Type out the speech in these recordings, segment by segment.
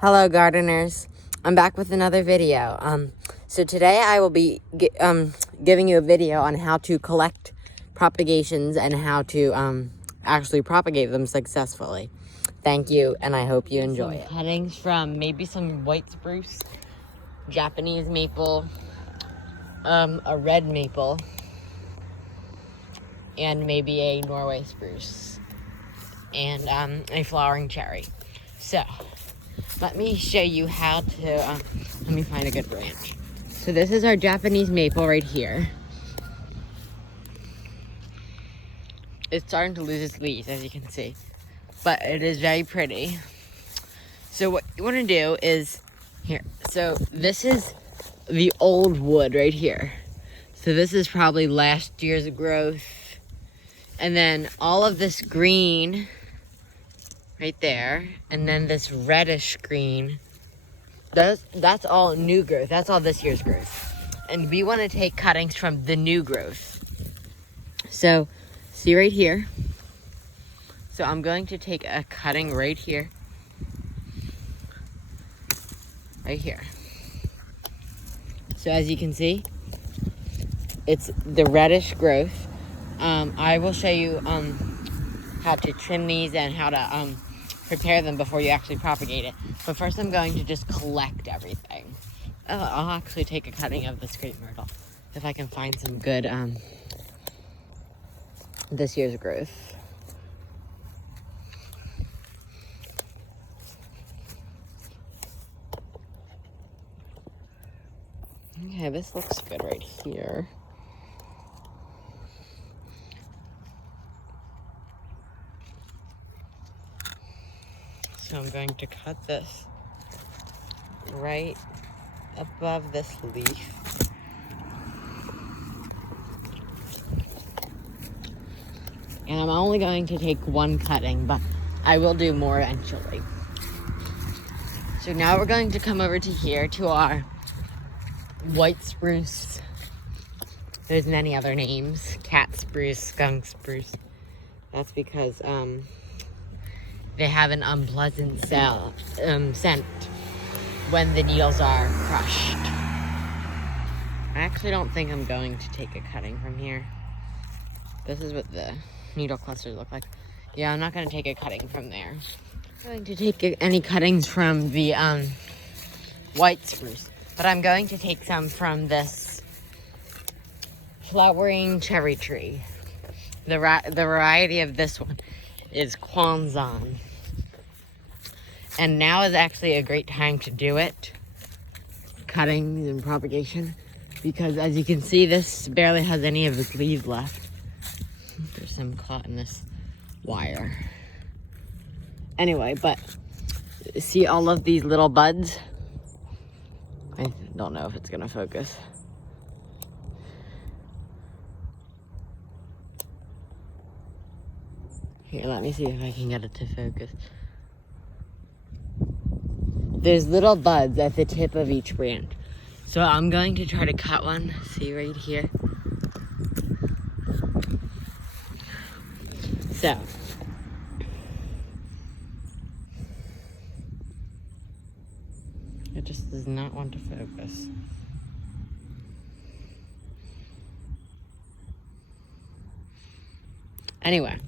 Hello gardeners, I'm back with another video. So today I will be giving you a video on how to collect propagations and how to actually propagate them successfully. Thank you, and I hope you enjoy it. Cuttings from maybe some white spruce, Japanese maple, a red maple, and maybe a Norway spruce, and a flowering cherry. So let me show you how to, let me find a good branch. So this is our Japanese maple right here. It's starting to lose its leaves, as you can see, but it is very pretty. So what you want to do is, here, so this is the old wood right here. So this is probably last year's growth. And then all of this green right there, and then this reddish green, that's all new growth. That's all this year's growth. And we want to take cuttings from the new growth. So, see right here. So I'm going to take a cutting right here. Right here. So as you can see, it's the reddish growth. I will show you how to trim these and how to prepare them before you actually propagate it. But first I'm going to just collect everything. I'll actually take a cutting of this crepe myrtle if I can find some good this year's growth. Okay, this looks good right here. So I'm going to cut this right above this leaf. And I'm only going to take one cutting, but I will do more eventually. So now we're going to come over to here to our white spruce. There's many other names. Cat spruce, skunk spruce. That's because they have an unpleasant scent when the needles are crushed. I actually don't think I'm going to take a cutting from here. This is what the needle clusters look like. Yeah, I'm not going to take a cutting from there. I'm going to take any cuttings from the white spruce, but I'm going to take some from this flowering cherry tree. The variety of this one is Kwanzan. And now is actually a great time to do it, cuttings and propagation, because as you can see, this barely has any of its leaves left. There's some caught in this wire. Anyway, but see all of these little buds? I don't know if it's gonna focus. Here, let me see if I can get it to focus. There's little buds at the tip of each branch. So I'm going to try to cut one. See right here? So. It just does not want to focus. Anyway.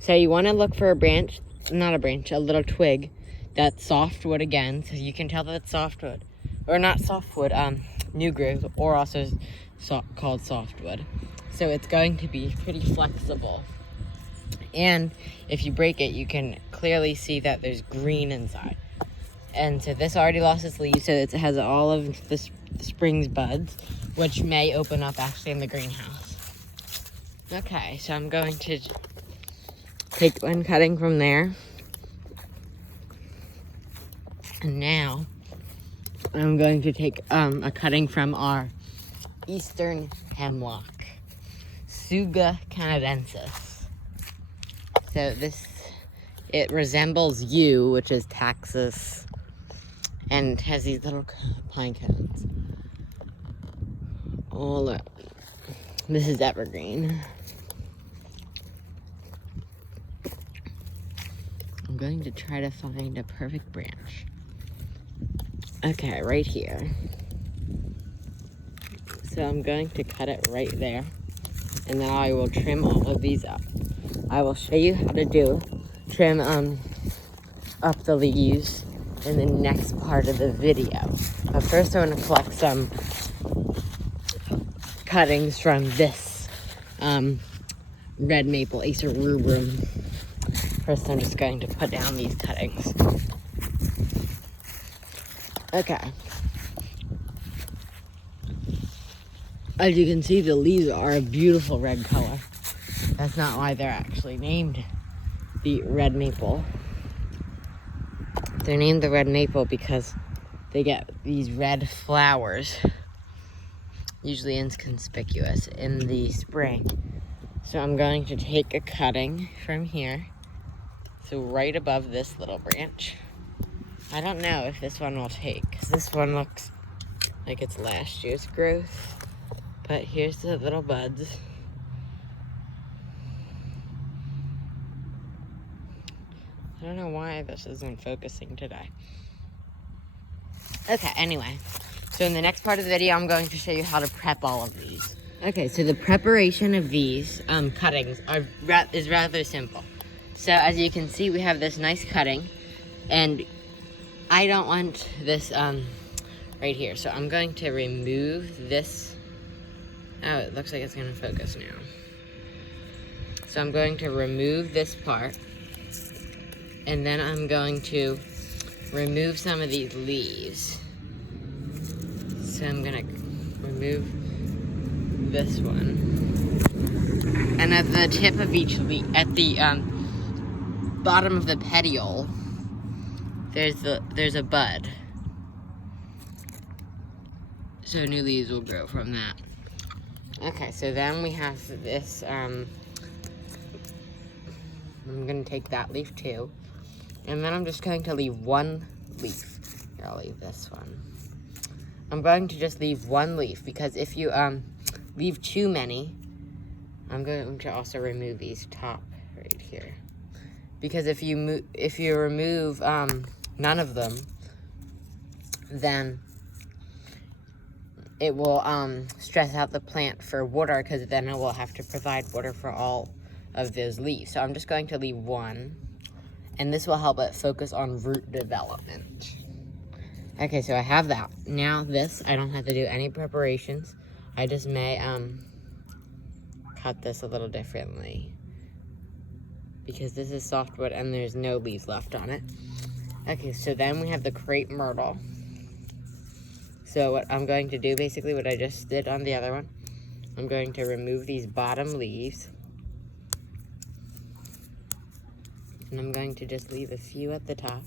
So you want to look for a branch, not a branch, a little twig that's softwood again, so you can tell that it's softwood. Or not softwood, new growth, or also called softwood. So it's going to be pretty flexible. And if you break it, you can clearly see that there's green inside. And so this already lost its leaves, so it has all of the spring's buds, which may open up actually in the greenhouse. Okay, so I'm going to take one cutting from there. And now I'm going to take a cutting from our eastern hemlock, Tsuga canadensis. So it resembles yew, which is Taxus, and has these little pine cones. This is evergreen. I'm going to try to find a perfect branch. Okay, right here. So I'm going to cut it right there, and then I will trim all of these up. I will show you how to trim up the leaves in the next part of the video. But first I'm going to collect some cuttings from this red maple Acer rubrum. First I'm just going to put down these cuttings. Okay. As you can see, the leaves are a beautiful red color. That's not why they're actually named the red maple. They're named the red maple because they get these red flowers, usually inconspicuous, in the spring. So I'm going to take a cutting from here, so right above this little branch. I don't know if this one will take, because this one looks like it's last year's growth. But here's the little buds. I don't know why this isn't focusing today. Okay, anyway. So in the next part of the video, I'm going to show you how to prep all of these. Okay, so the preparation of these cuttings is rather simple. So as you can see, we have this nice cutting, and I don't want this right here. So I'm going to remove this. Oh, it looks like it's gonna focus now. So I'm going to remove this part, and then I'm going to remove some of these leaves. So I'm gonna remove this one. And at the tip of each leaf, at the bottom of the petiole, there's a bud. So new leaves will grow from that. Okay, so then we have this, I'm gonna take that leaf too. And then I'm just going to leave one leaf. Here, I'll leave this one. I'm going to just leave one leaf, because if you leave too many, I'm going to also remove these top right here. Because if you remove none of them, then it will stress out the plant for water, because then it will have to provide water for all of those leaves. So I'm just going to leave one, and this will help it focus on root development. Okay, so I have that. Now this, I don't have to do any preparations. I just may cut this a little differently, because this is softwood and there's no leaves left on it. Okay, so then we have the crepe myrtle. So what I'm going to do, basically what I just did on the other one, I'm going to remove these bottom leaves. And I'm going to just leave a few at the top.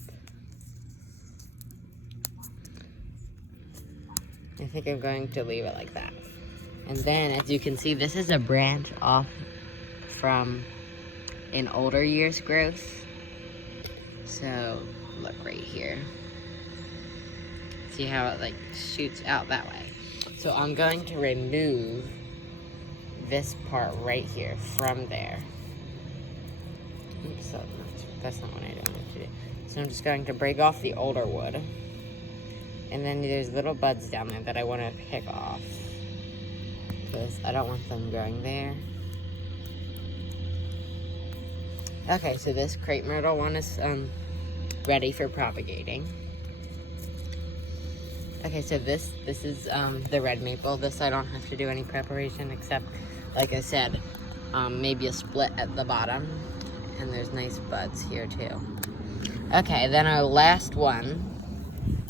I think I'm going to leave it like that. And then, as you can see, this is a branch off from an older year's growth. So, look right here. See how it like shoots out that way? So I'm going to remove this part right here from there. Oops, that's not what I don't want to do. So I'm just going to break off the older wood. And then there's little buds down there that I want to pick off, because I don't want them growing there. Okay, so this crepe myrtle one is ready for propagating. Okay, so this is the red maple. This I don't have to do any preparation, except, like I said, maybe a split at the bottom. And there's nice buds here too. Okay, then our last one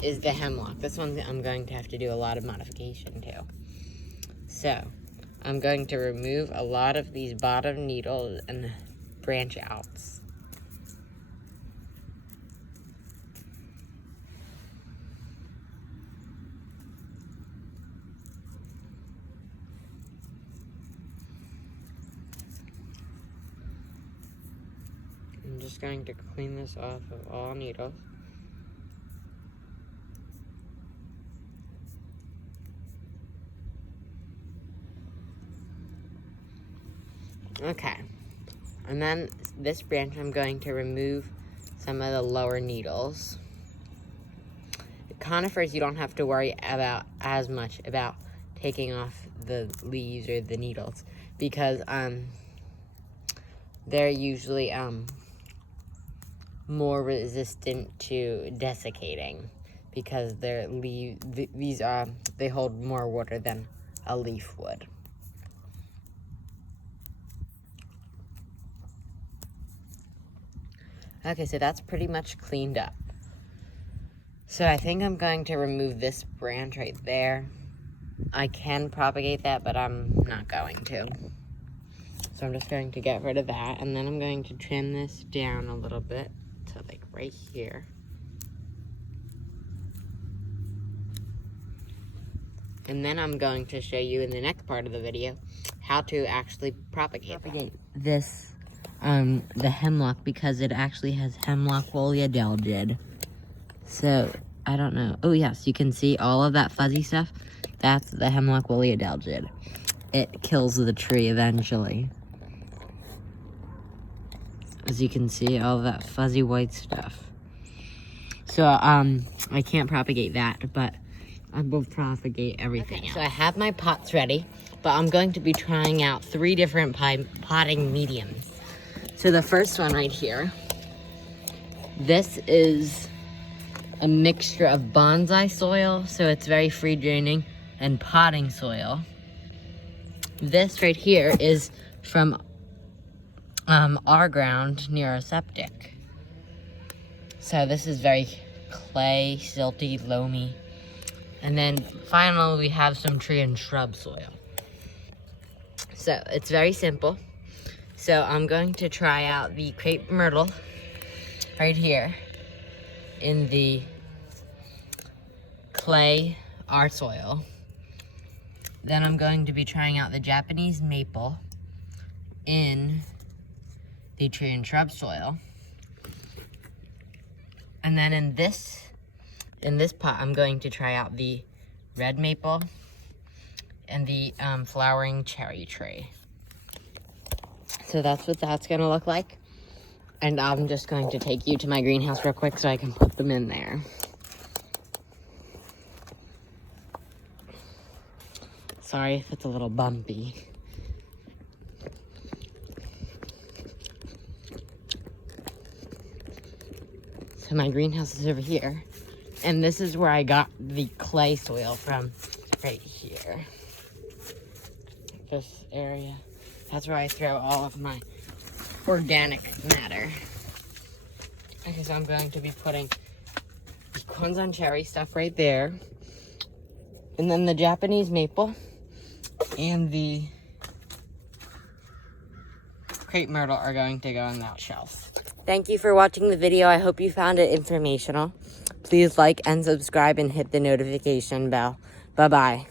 is the hemlock. This one I'm going to have to do a lot of modification to. So, I'm going to remove a lot of these bottom needles and branch outs. I'm just going to clean this off of all needles. Okay, and then this branch I'm going to remove some of the lower needles. conifers, you don't have to worry about as much about taking off the leaves or the needles, because they're usually more resistant to desiccating, because their they hold more water than a leaf would. Okay, so that's pretty much cleaned up. So I think I'm going to remove this branch right there. I can propagate that, but I'm not going to. So I'm just going to get rid of that, and then I'm going to trim this down a little bit to like right here. And then I'm going to show you in the next part of the video how to actually propagate this, the hemlock, because it actually has hemlock woolly adelgid. So, I don't know. Oh yes, you can see all of that fuzzy stuff. That's the hemlock woolly adelgid. It kills the tree eventually. As you can see, all of that fuzzy white stuff. So, I can't propagate that, but I will propagate everything else. So I have my pots ready, but I'm going to be trying out 3 different potting mediums. So the first one right here, this is a mixture of bonsai soil, so it's very free draining, and potting soil. This right here is from our ground near our septic. So this is very clay, silty, loamy. And then finally we have some tree and shrub soil. So it's very simple. So I'm going to try out the crepe myrtle right here in the clay, our soil. Then I'm going to be trying out the Japanese maple in the tree and shrub soil. And then in this pot, I'm going to try out the red maple and the flowering cherry tree. So that's what that's gonna look like. And I'm just going to take you to my greenhouse real quick so I can put them in there. Sorry if it's a little bumpy. So my greenhouse is over here. And this is where I got the clay soil from, right here. This area. That's where I throw all of my organic matter. Okay, so I'm going to be putting the Kwanzan cherry stuff right there. And then the Japanese maple and the crepe myrtle are going to go on that shelf. Thank you for watching the video. I hope you found it informational. Please like and subscribe and hit the notification bell. Bye-bye.